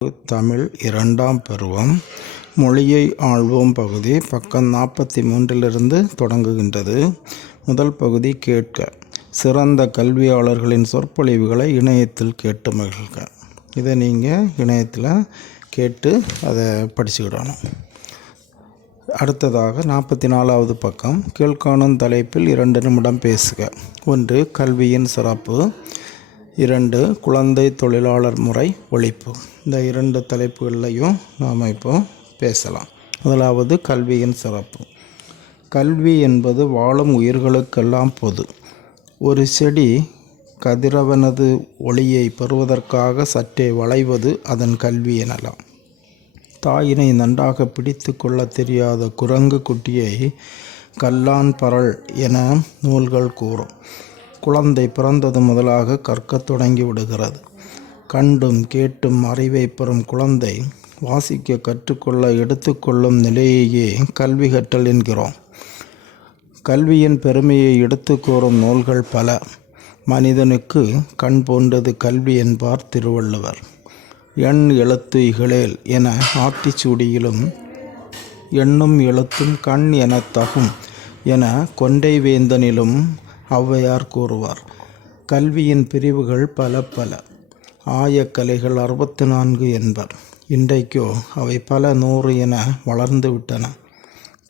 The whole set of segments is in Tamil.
தமிழ் இரண்டாம் பருவம் மொழியை ஆள்வோம் பகுதி பக்கம் 43 தொடங்குகின்றது. முதல் பகுதி கேட்க. சிறந்த கல்வியாளர்களின் சொற்பொழிவுகளை இணையத்தில் கேட்டு மகிழ்க. இதை நீங்கள் இணையத்தில் கேட்டு அதை படிச்சுக்கிடணும். அடுத்ததாக 44வது பக்கம் கீழ்காணும் தலைப்பில் 2 நிமிடம் பேசுக. 1. கல்வியின் சிறப்பு. 2. குழந்தை தொழிலாளர் முறை ஒழிப்பு. இந்த 2 தலைப்புகளையும் நாம் இப்போ பேசலாம். முதலாவது கல்வியின் சிறப்பு. கல்வி என்பது வாழும் உயிர்களுக்கெல்லாம் பொது. ஒரு செடி கதிரவனது ஒளியை பெறுவதற்காக சற்றே வளைவது அதன் கல்வி எனலாம். தாயினை நன்றாக பிடித்து கொள்ள தெரியாத குரங்கு குட்டியை கல்லான் பரல் என நூல்கள் கூறும். குழந்தை பிறந்தது முதலாக கற்கத் தொடங்கி விடுகிறது. கண்டும் கேட்டும் அறிவை பெறும் குழந்தை வாசிக்க கற்றுக்கொள்ள எடுத்துக்கொள்ளும் நிலையையே கல்வி கற்றல் என்கிறோம். கல்வியின் பெருமையை எடுத்து கூறும் நூல்கள் பல. மனிதனுக்கு கண் போன்றது கல்வி என்பார் திருவள்ளுவர். எண் எழுத்து இகழேல் என ஆத்திச்சூடியிலும் எண்ணும் எழுத்தும் கண் எனத் தகும் என கொண்டை வேந்தனிலும் ஔவையார் கூறுவார். கல்வியின் பிரிவுகள் பல. ஆயக்கலைகள் 64 என்பர். இன்றைக்கோ அவை பல 100 என வளர்ந்து விட்டன.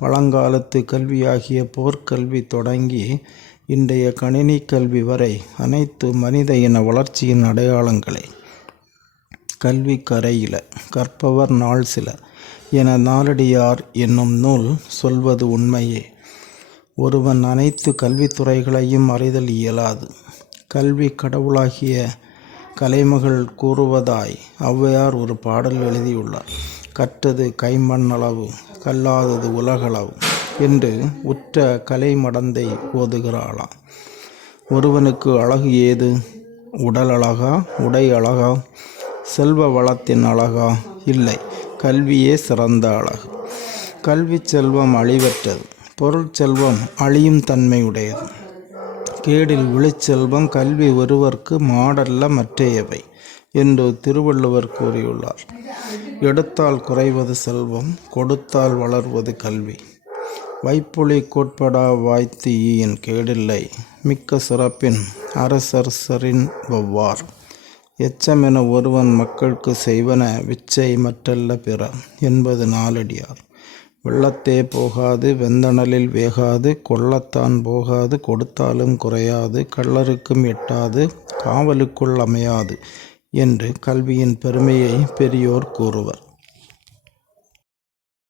பழங்காலத்து கல்வியாகிய போர்க்கல்வி தொடங்கி இன்றைய கணினி கல்வி வரை அனைத்து மனித இன வளர்ச்சியின் அடையாளங்களே. கல்வி கரையில கற்பவர் நாள் சில என நாலடியார் என்னும் நூல் சொல்வது உண்மையே. ஒருவன் அனைத்து கல்வித்துறைகளையும் அறிதல் இயலாது. கல்வி கடவுளாகிய கலைமகள் கூறுவதாய் ஔவையார் ஒரு பாடல் எழுதியுள்ளார். கற்றது கைமண் அளவு கல்லாதது உலகளவு என்று உற்ற கலை மடந்தை ஓதுகிறாளாம். ஒருவனுக்கு அழகு ஏது? உடல் அழகா? உடை அழகா? செல்வ வளத்தின் அழகா? இல்லை, கல்வியே சிறந்த அழகு. கல்வி செல்வம் அழிவற்றது. பொருள் செல்வம் அழியும் தன்மையுடையது. கேடில் விழுச்செல்வம் கல்வி ஒருவர்க்கு மாடல்ல மற்றையவை என்று திருவள்ளுவர் கூறியுள்ளார். எடுத்தால் குறைவது செல்வம், கொடுத்தால் வளர்வது கல்வி. வைப்புலி கோட்படா வாய்த்து ஈயின் கேடில்லை, மிக்க சிறப்பின் அரசரின் வவ்வார். எச்சமென ஒருவன் மக்களுக்கு செய்வன விச்சை மற்றல்ல பிற என்பது நாலடியார். வெள்ளத்தே போகாது வெந்தணலில் வேகாது, கொள்ளத்தான் போகாது கொடுத்தாலும் குறையாது, கள்ளருக்கும் எட்டாது காவலுக்குள் அமையாது என்று கல்வியின் பெருமையை பெரியோர் கூறுவர்.